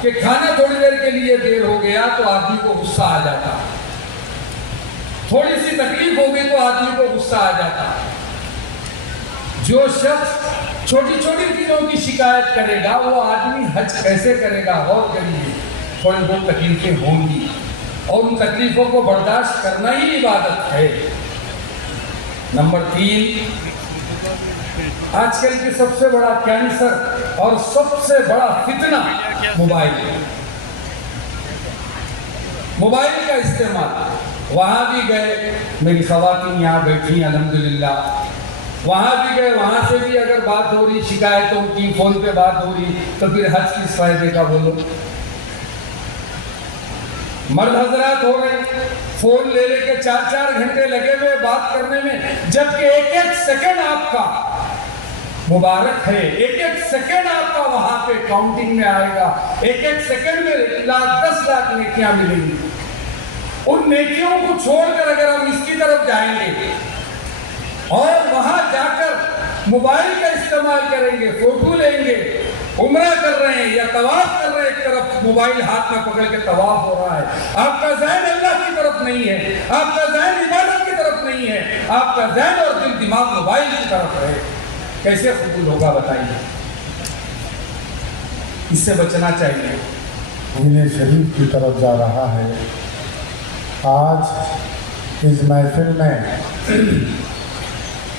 کہ کھانا تھوڑی دیر کے لیے دیر ہو گیا تو آدمی کو غصہ آ جاتا، تھوڑی سی تکلیف ہو گئی تو آدمی کو غصہ آ جاتا۔ جو شخص چھوٹی چھوٹی چیزوں کی شکایت کرے گا وہ آدمی حج کیسے کرے گا؟ غور کریے، تھوڑی بہت تکلیفیں ہوں گی اور ان تکلیفوں کو برداشت کرنا ہی عبادت ہے۔ نمبر 3، آج کل کی سب سے بڑا کینسر اور سب سے بڑا فتنہ موبائل ہے۔ موبائل کا استعمال، وہاں بھی گئے، میری خواتین یہاں بیٹھی الحمدللہ، وہاں بھی گئے، وہاں سے بھی اگر بات ہو رہی شکایتوں کی، فون پہ بات ہو رہی، تو پھر حج کس فائدے کا بولو؟ مرد حضرات ہو رہے فون لے کے 4 گھنٹے لگے ہوئے بات کرنے میں، جبکہ ایک سیکنڈ آپ کا مبارک ہے، ایک سیکنڈ آپ کا وہاں پہ کاؤنٹنگ میں آئے گا، ایک سیکنڈ میں 10 لاکھ نیکیاں ملیں گی۔ ان نیکیوں کو چھوڑ کر اگر ہم اس کی طرف جائیں گے اور وہاں جا کر موبائل کا استعمال کریں گے، فوٹو لیں گے، عمرہ کر رہے ہیں یا طواف کر رہے ہیں، ایک طرف موبائل ہاتھ میں پکڑ کے طواف ہو رہا ہے، آپ کا ذہن اللہ کی طرف نہیں ہے، آپ کا ذہن عبادت کی طرف نہیں ہے، آپ کا ذہن اور دل دماغ موبائل کی طرف ہے، کیسے قبول ہوگا بتائیے؟ اس سے بچنا چاہیے۔ مدینہ شریف کی طرف جا رہا ہے۔ آج اس محفل میں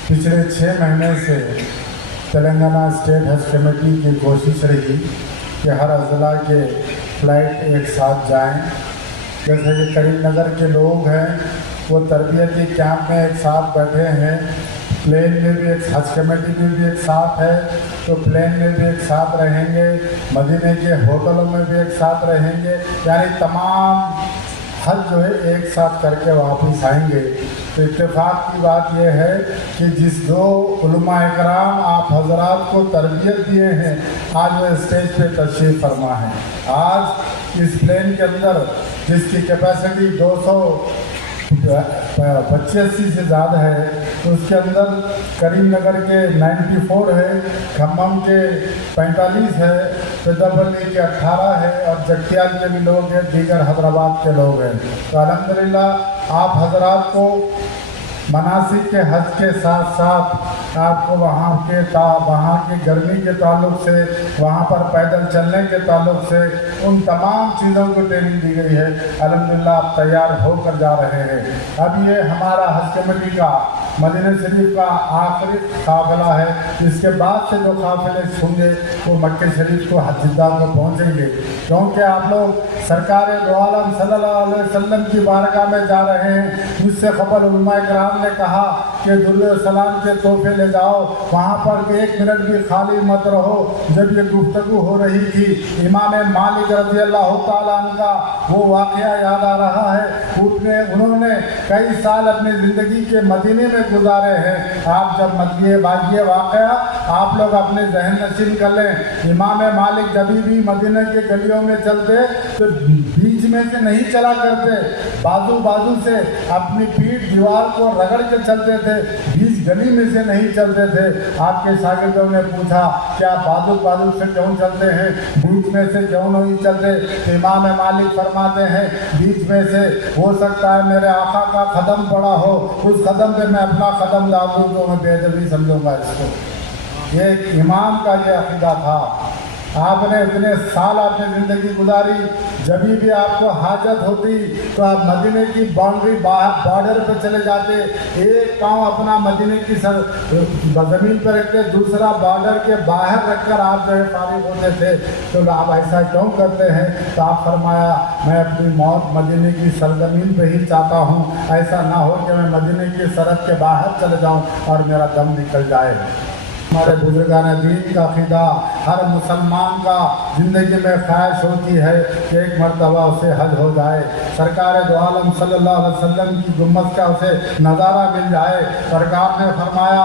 پچھلے 6 مہینے سے تلنگانہ اسٹیٹ حج کمیٹی کی کوشش رہی کہ ہر اضلاع کے فلائٹ ایک ساتھ جائیں۔ جیسے کہ کریم نگر کے لوگ ہیں وہ تربیتی کیمپ میں ایک ساتھ بیٹھے ہیں، پلین میں بھی ایک حج کمیٹی میں بھی ایک ساتھ ہے تو پلین میں بھی ایک ساتھ رہیں گے، مدینے کے ہوٹلوں میں بھی ایک ساتھ رہیں گے، یعنی تمام حج جو ہے ایک ساتھ کر کے واپس آئیں گے۔ تو اتفاق کی بات یہ ہے کہ جس 2 علماء اکرام آپ حضرات کو تربیت دیے ہیں، آج وہ اسٹیج پہ تشریف فرما ہے۔ آج اس پلین کے اندر جس کی کیپیسٹی 285 سے زیادہ ہے، تو اس کے اندر کریم نگر کے 94 ہے، کھمم کے 45 ہے، پیداپلی کے 18 ہے اور جگتیال کے بھی لوگ ہیں، دیگر حیدرآباد کے لوگ ہیں۔ تو الحمدللہ آپ حضرات کو مناسک کے حج کے ساتھ ساتھ آپ کو وہاں کی گرمی کے تعلق سے، وہاں پر پیدل چلنے کے تعلق سے ان تمام چیزوں کو ٹریننگ دی گئی ہے۔ الحمدللہ آپ تیار ہو کر جا رہے ہیں۔ اب یہ ہمارا حج کمیٹی کا مدینہ شریف کا آخری قافلہ ہے، اس کے بعد سے جو قافلے ہوں گے وہ مکہ شریف کو حج جدہ کو پہنچیں گے، کیونکہ آپ لوگ سرکار دو عالم صلی اللہ علیہ وسلم کی بارگاہ میں جا رہے ہیں۔ مجھ سے قبل علماء کرام نے کہا کہ درود السلام کے تحفے لے جاؤ، وہاں پر 1 منٹ بھی خالی مت رہو۔ جب یہ گفتگو ہو رہی تھی، امام مالک رضی اللہ تعالیٰ عنہ کا وہ واقعہ یاد آ رہا ہے۔ انہوں نے کئی سال اپنی زندگی کے مدینے میں گزارے ہیں۔ آپ جب یہ واقعہ آپ لوگ اپنے ذہن نشین کر لیں، امام مالک جب بھی مدینہ کے گلیوں میں چلتے تو بیچ میں سے نہیں چلا کرتے، بازو سے اپنی پیٹھ دیوار کو رگڑ کے چلتے تھے، بیچ گلی میں سے نہیں چلتے تھے۔ آپ کے شاگردوں نے پوچھا کہ آپ بازو سے کیوں چلتے ہیں، بیچ میں سے کیوں نہیں چلتے؟ تو امام مالک فرماتے ہیں بیچ میں سے ہو سکتا ہے میرے آقا کا قدم پڑا ہو، اس قدم پہ میں اپنا قدم ڈال دوں تو میں بے ادبی سمجھوں گا اس کو۔ یہ امام کا یہ عقیدہ تھا۔ آپ نے اتنے سال آپ نے زندگی گزاری، جب بھی آپ کو حاجت ہوتی تو آپ مدینے کی باؤنڈری بارڈر پہ چلے جاتے، ایک پاؤں اپنا مدینے کی زمین پہ رکھتے، دوسرا بارڈر کے باہر رکھ کر آپ جو ہے فارغ ہوتے تھے۔ تو آپ ایسا کیوں کرتے ہیں؟ تو آپ فرمایا میں اپنی موت مدینے کی سرزمین پہ ہی چاہتا ہوں، ایسا نہ ہو کہ میں مدینے کی سرحد کے باہر چلے جاؤں اور میرا دم نکل جائے۔ ہمارے بزرگان دین کا عقیدہ ہر مسلمان کا زندگی میں خواہش ہوتی ہے کہ ایک مرتبہ اسے حج ہو جائے، سرکار دو عالم صلی اللہ علیہ وسلم کی گنبد کا اسے نظارہ مل جائے۔ سرکار نے فرمایا